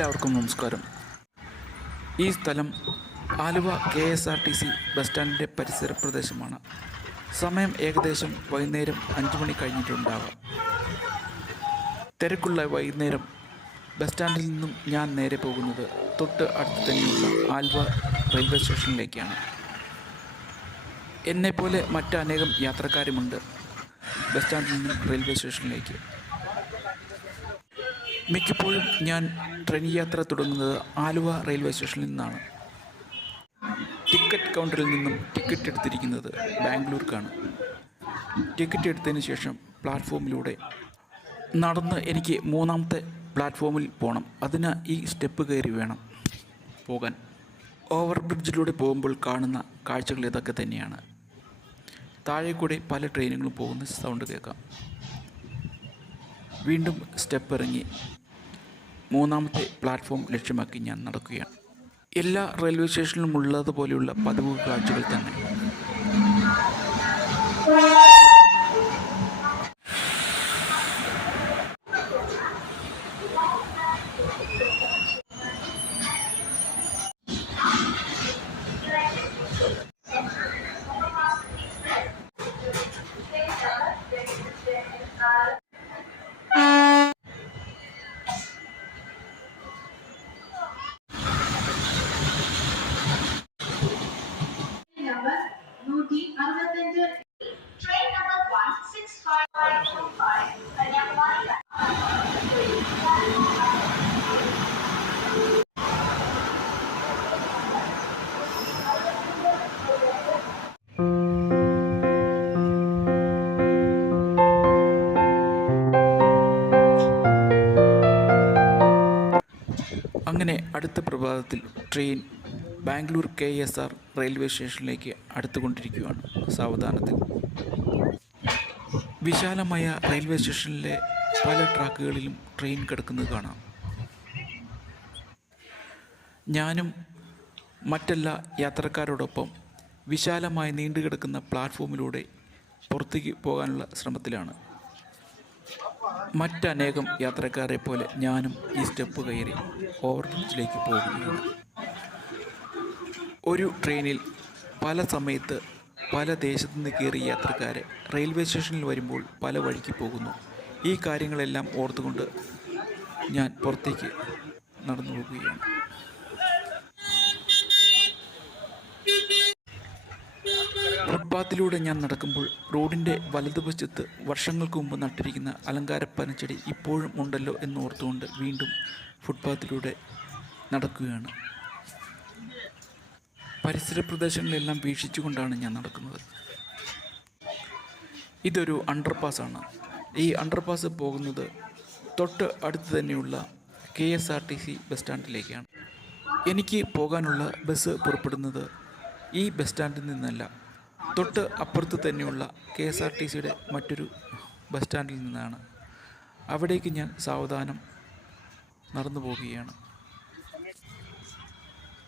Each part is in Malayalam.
എല്ലാവർക്കും നമസ്കാരം. ഈ സ്ഥലം Aluva K S R T C bus സ്റ്റാൻഡിന്റെ പരിസര പ്രദേശമാണ്. സമയം ഏകദേശം വൈകുന്നേരം അഞ്ച് മണി കഴിഞ്ഞിട്ടുണ്ടാകാം. തിരക്കുള്ള വൈകുന്നേരം ബസ് സ്റ്റാൻഡിൽ നിന്നും ഞാൻ നേരെ പോകുന്നത് തൊട്ട് അടുത്ത് തന്നെയുള്ള ആലുവ റെയിൽവേ സ്റ്റേഷനിലേക്കാണ്. എന്നെപ്പോലെ മറ്റനേകം യാത്രക്കാരുമുണ്ട് ബസ് സ്റ്റാൻഡിൽ നിന്നും റെയിൽവേ സ്റ്റേഷനിലേക്ക്. മിക്കപ്പോഴും ഞാൻ ട്രെയിൻ യാത്ര തുടങ്ങുന്നത് ആലുവ റെയിൽവേ സ്റ്റേഷനിൽ നിന്നാണ്. ടിക്കറ്റ് കൗണ്ടറിൽ നിന്നും ടിക്കറ്റ് എടുത്തിരിക്കുന്നത് ബാംഗ്ലൂർക്കാണ്. ടിക്കറ്റ് എടുത്തതിന് ശേഷം പ്ലാറ്റ്ഫോമിലൂടെ നടന്ന് എനിക്ക് മൂന്നാമത്തെ പ്ലാറ്റ്ഫോമിൽ പോകണം അതിന് ഈ സ്റ്റെപ്പ് കയറി വേണം പോകാൻ. ഓവർ ബ്രിഡ്ജിലൂടെ പോകുമ്പോൾ കാണുന്ന കാഴ്ചകൾ ഇതൊക്കെ തന്നെയാണ്. താഴെ കൂടെ പല ട്രെയിനുകളും പോകുന്ന സൗണ്ട് കേൾക്കാം. വീണ്ടും സ്റ്റെപ്പ് ഇറങ്ങി മൂന്നാമത്തെ പ്ലാറ്റ്ഫോം ലക്ഷ്യമാക്കി ഞാൻ നടക്കുകയാണ്. എല്ലാ റെയിൽവേ സ്റ്റേഷനിലും ഉള്ളതുപോലെയുള്ള പതിവ് കാഴ്ചകൾ തന്നെ. അങ്ങനെ അടുത്ത പ്രഭാതത്തിൽ train Bangalore K S R railway സ്റ്റേഷനിലേക്ക് അടുത്തുകൊണ്ടിരിക്കുകയാണ് സാവധാനത്തിൽ. വിശാലമായ റെയിൽവേ സ്റ്റേഷനിലെ പല ട്രാക്കുകളിലും ട്രെയിൻ കിടക്കുന്നത് കാണാം. ഞാനും മറ്റെല്ലാ യാത്രക്കാരോടൊപ്പം വിശാലമായി നീണ്ടുകിടക്കുന്ന പ്ലാറ്റ്ഫോമിലൂടെ പുറത്തേക്ക് പോകാനുള്ള ശ്രമത്തിലാണ്. മറ്റനേകം യാത്രക്കാരെ പോലെ ഞാനും ഈ സ്റ്റെപ്പ് കയറി ഓവർ ബ്രിഡ്ജിലേക്ക് പോകുകയാണ്. ഒരു ട്രെയിനിൽ പല സമയത്ത് പല ദേശത്തു നിന്ന് കയറിയ യാത്രക്കാരെ റെയിൽവേ സ്റ്റേഷനിൽ വരുമ്പോൾ പല വഴിക്ക് പോകുന്നു. ഈ കാര്യങ്ങളെല്ലാം ഓർത്തുകൊണ്ട് ഞാൻ പുറത്തേക്ക് നടന്നു പോകുകയാണ് ഫുട്പാത്തിലൂടെ ഞാൻ നടക്കുമ്പോൾ റോഡിന്റെ വലതുവശത്ത് വർഷങ്ങൾക്ക് മുമ്പ് നട്ടിരിക്കുന്ന അലങ്കാര പനച്ചെടി ഇപ്പോഴും ഉണ്ടല്ലോ എന്ന് ഓർത്തുകൊണ്ട് വീണ്ടും ഫുട്പാത്തിലൂടെ നടക്കുകയാണ്. പരിസര പ്രദേശങ്ങളെല്ലാം വീക്ഷിച്ചുകൊണ്ടാണ് ഞാൻ നടക്കുന്നത്. ഇതൊരു അണ്ടർപാസാണ്. ഈ അണ്ടർപാസ് പോകുന്നത് തൊട്ട് അടുത്ത് തന്നെയുള്ള K S R T C bus സ്റ്റാൻഡിലേക്കാണ്. എനിക്ക് പോകാനുള്ള ബസ് പുറപ്പെടുന്നത് ഈ ബസ് സ്റ്റാൻഡിൽ നിന്നല്ല. തൊട്ട് അപ്പുറത്ത് തന്നെയുള്ള കെ എസ് ആർ ടി സിയുടെ മറ്റൊരു ബസ് സ്റ്റാൻഡിൽ നിന്നാണ് അവിടേക്ക് ഞാൻ സാവധാനം നടന്നു പോവുകയാണ്.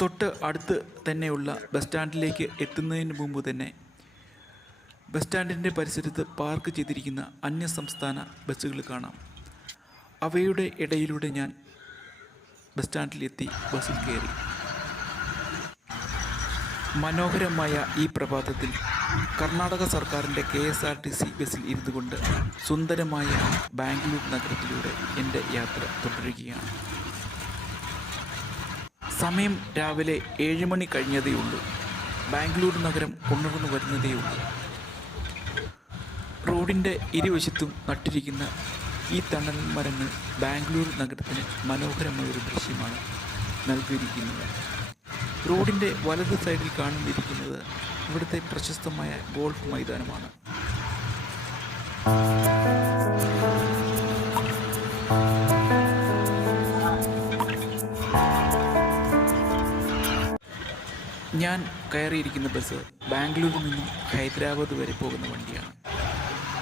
തൊട്ട് അടുത്ത് തന്നെയുള്ള ബസ് സ്റ്റാൻഡിലേക്ക് എത്തുന്നതിന് മുമ്പ് തന്നെ ബസ് സ്റ്റാൻഡിന്റെ പരിസരത്ത് പാർക്ക് ചെയ്തിരിക്കുന്ന അന്യ സംസ്ഥാന ബസ്സുകൾ കാണാം. അവയുടെ ഇടയിലൂടെ ഞാൻ ബസ് സ്റ്റാൻഡിലെത്തി ബസ്സിൽ കയറി. മനോഹരമായ ഈ പ്രഭാതത്തിൽ കർണാടക സർക്കാരിന്റെ K S R T C ബസ്സിൽ ഇരുന്നു കൊണ്ട് സുന്ദരമായ ബാംഗ്ലൂർ നഗരത്തിലൂടെ എന്റെ യാത്ര തുടരുകയാണ്. സമയം രാവിലെ ഏഴ് മണി കഴിഞ്ഞതേ ഉള്ളൂ. ബാംഗ്ലൂർ നഗരം ഉണർന്നു വരുന്നതേ ഉള്ളൂ. റോഡിന്റെ ഇരുവശത്തും നട്ടിരിക്കുന്ന ഈ തണൽ മരങ്ങൾ ബാംഗ്ലൂർ നഗരത്തിന് മനോഹരമായൊരു ദൃശ്യമാണ് നൽകിയിരിക്കുന്നത്. റോഡിന്റെ വലത് സൈഡിൽ കാണുന്നിരിക്കുന്നത് ഇവിടുത്തെ പ്രശസ്തമായ ഗോൾഫ് മൈതാനമാണ്. ഞാൻ കയറിയിരിക്കുന്ന ബസ് ബാംഗ്ലൂരിൽ നിന്നും ഹൈദരാബാദ് വരെ പോകുന്ന വണ്ടിയാണ്.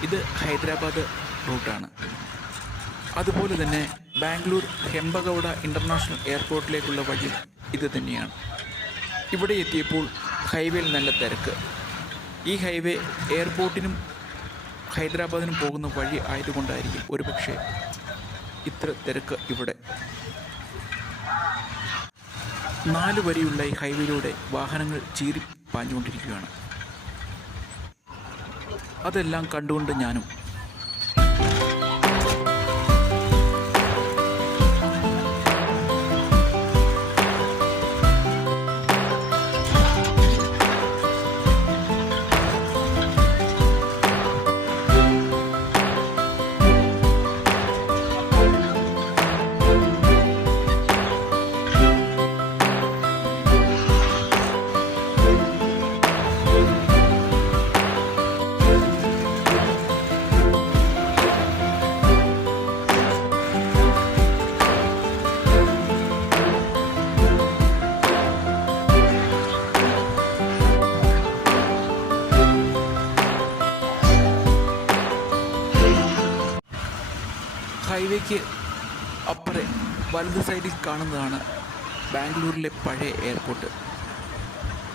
ഇത് ഹൈദരാബാദ് റൂട്ടാണ്. അതുപോലെ തന്നെ ബാംഗ്ലൂർ ഹെമ്പഗൗഡ ഇന്റർനാഷണൽ എയർപോർട്ടിലേക്കുള്ള വഴി ഇത് തന്നെയാണ്. ഇവിടെ എത്തിയപ്പോൾ ഹൈവേയിൽ നല്ല തിരക്ക്. ഈ ഹൈവേ എയർപോർട്ടിനും ഹൈദരാബാദിനും പോകുന്ന വഴി ആയതുകൊണ്ടായിരിക്കും ഒരു പക്ഷേ ഇത്ര തിരക്ക് ഇവിടെ. നാല് വരിയുള്ള ഈ ഹൈവേയിലൂടെ വാഹനങ്ങൾ ചീറി പാഞ്ഞുകൊണ്ടിരിക്കുകയാണ് അതെല്ലാം കണ്ടുകൊണ്ട് ഞാനും ഹൈവേക്ക് അപ്പുറം വലത് സൈഡിൽ കാണുന്നതാണ് ബാംഗ്ലൂരിലെ പഴയ എയർപോർട്ട്.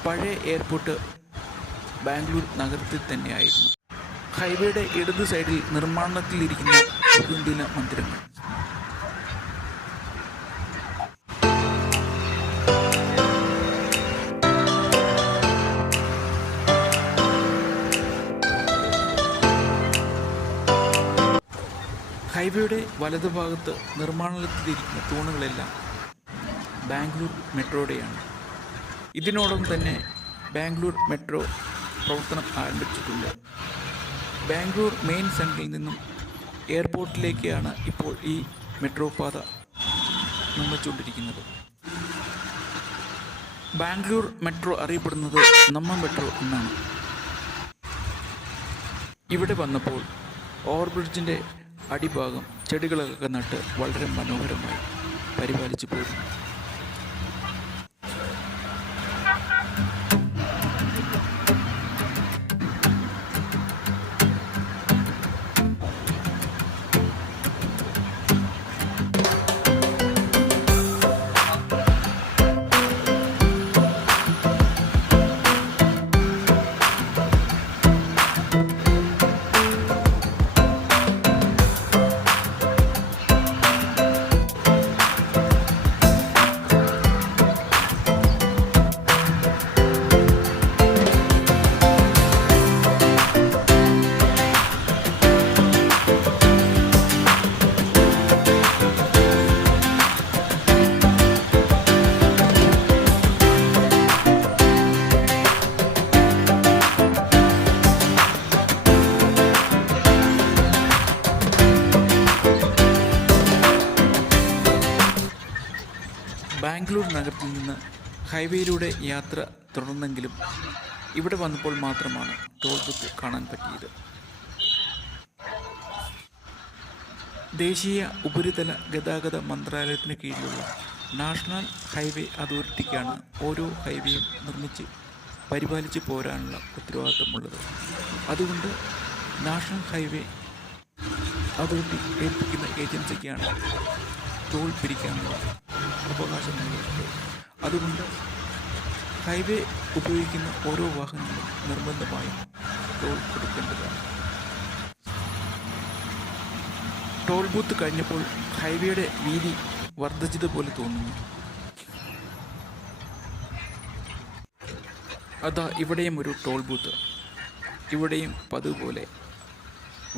പഴയ എയർപോർട്ട് ബാംഗ്ലൂർ നഗരത്തിൽ തന്നെയായിരുന്നു. ഹൈവേയുടെ ഇടത് സൈഡിൽ നിർമ്മാണത്തിലിരിക്കുന്ന ബഹുദിന മന്ദിരങ്ങൾ. ഹൈവേയുടെ വലതുഭാഗത്ത് നിർമ്മാണത്തിലിരിക്കുന്ന തൂണുകളെല്ലാം ബാംഗ്ലൂർ മെട്രോയുടെയാണ്. ഇതിനോടൊപ്പം തന്നെ ബാംഗ്ലൂർ മെട്രോ പ്രവർത്തനം ആരംഭിച്ചിട്ടുണ്ട്. ബാംഗ്ലൂർ മെയിൻ സെന്ററിൽ നിന്നും എയർപോർട്ടിലേക്കാണ് ഇപ്പോൾ ഈ മെട്രോ പാത നിർമ്മിച്ചുകൊണ്ടിരിക്കുന്നത്. ബാംഗ്ലൂർ മെട്രോ അറിയപ്പെടുന്നത് നമ്മ മെട്രോ എന്നാണ്. ഇവിടെ വന്നപ്പോൾ ഓവർബ്രിഡ്ജിന്റെ അടിഭാഗം ചെടികളൊക്കെ നട്ട് വളരെ മനോഹരമായി പരിപാലിച്ചു പോരുന്നു നഗരത്തിൽ നിന്ന് ഹൈവേയിലൂടെ യാത്ര തുടർന്നെങ്കിലും ഇവിടെ വന്നപ്പോൾ മാത്രമാണ് ടോൾ ബുക്ക് കാണാൻ പറ്റിയത്. ദേശീയ ഉപരിതല ഗതാഗത മന്ത്രാലയത്തിന് കീഴിലുള്ള നാഷണൽ ഹൈവേ അതോറിറ്റിക്കാണ് ഓരോ ഹൈവേയും നിർമ്മിച്ച് പരിപാലിച്ച് പോരാനുള്ള ഉത്തരവാദിത്തമുള്ളത്. അതുകൊണ്ട് നാഷണൽ ഹൈവേ അതോറിറ്റി ഏൽപ്പിക്കുന്ന ഏജൻസിക്കാണ് ടോൾ പിരിക്കാനുള്ള അവകാശം നൽകിയിട്ടുണ്ട് അതുകൊണ്ട് ഹൈവേ ഉപയോഗിക്കുന്ന ഓരോ വാഹനങ്ങളും നിർബന്ധമായും ടോൾ കൊടുക്കേണ്ടതാണ്. ടോൾ ബൂത്ത് കഴിഞ്ഞപ്പോൾ ഹൈവേയുടെ വീതി വർദ്ധിച്ചതുപോലെ തോന്നുന്നു. അതാ ഇവിടെയും ഒരു ടോൾ ബൂത്ത്. ഇവിടെയും പതിവ് പോലെ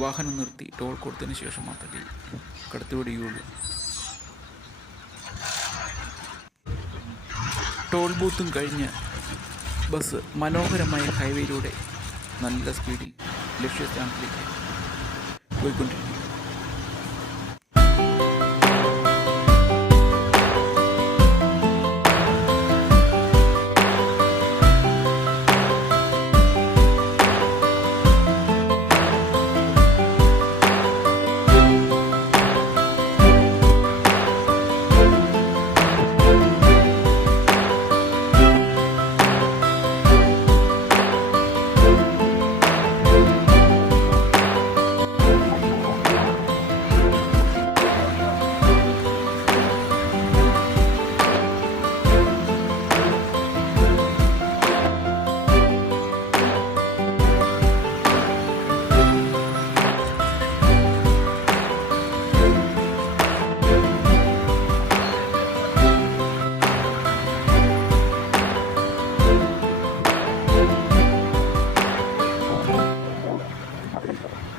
വാഹനം നിർത്തി ടോൾ കൊടുത്തതിന് ശേഷം മാത്രമേ കടത്തിവിടുകയുള്ളൂ. ടോൾ ബൂത്തും കഴിഞ്ഞ് ബസ് മനോഹരമായ ഹൈവേയിലൂടെ നല്ല സ്പീഡിൽ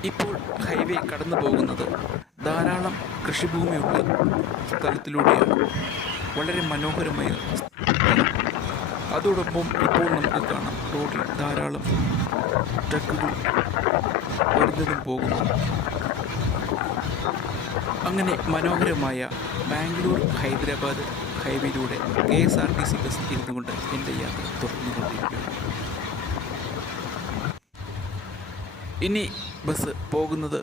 ലക്ഷ്യസ്ഥാനത്തിലേക്ക് ഹൈവേ കടന്നു പോകുന്നത് ധാരാളം കൃഷിഭൂമിയുള്ള സ്ഥലത്തിലൂടെയാണ്. വളരെ മനോഹരമായ അതോടൊപ്പം ഇപ്പോൾ നമുക്ക് കാണാം റോഡിൽ ധാരാളം ട്രക്കുകൾ വരുന്നതും പോകുന്നു. അങ്ങനെ മനോഹരമായ Bangalore Hyderabad ഹൈവേയിലൂടെ K S R T C bus ഇരുന്നുകൊണ്ട് എന്റെ യാത്ര തുടർന്നുകൊണ്ടിരിക്കുകയാണ്. ഇനി ബസ് പോകുന്നത്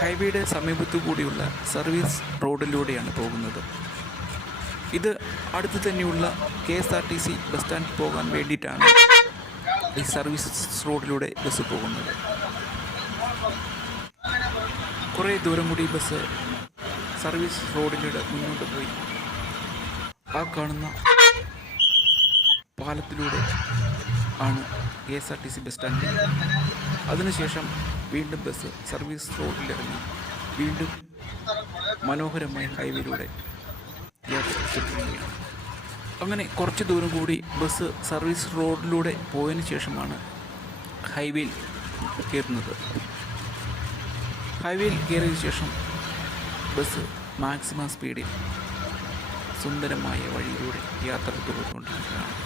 ഹൈവേയുടെ സമീപത്തു കൂടിയുള്ള സർവീസ് റോഡിലൂടെയാണ് പോകുന്നത്. ഇത് അടുത്ത് തന്നെയുള്ള K S R T C bus stand പോകാൻ വേണ്ടിയിട്ടാണ് ഈ സർവീസ് റോഡിലൂടെ ബസ് പോകുന്നത്. കുറേ ദൂരം കൂടി ബസ് സർവീസ് റോഡിലൂടെ മുന്നോട്ട് പോയി. ആ കാണുന്ന പാലത്തിലൂടെ ആണ് K S R T C bus സ്റ്റാൻഡിൽ അതിനുശേഷം വീണ്ടും ബസ് സർവീസ് റോഡിലിറങ്ങി വീണ്ടും മനോഹരമായ ഹൈവേയിലൂടെ യാത്ര അങ്ങനെ കുറച്ച് ദൂരം കൂടി ബസ് സർവീസ് റോഡിലൂടെ പോയതിന് ശേഷമാണ് ഹൈവേയിൽ കയറുന്നത്. ഹൈവേയിൽ കയറിയ ശേഷം ബസ് മാക്സിമം സ്പീഡിൽ സുന്ദരമായ വഴിയിലൂടെ യാത്ര തുടർന്നുകൊണ്ടിരിക്കുകയാണ്.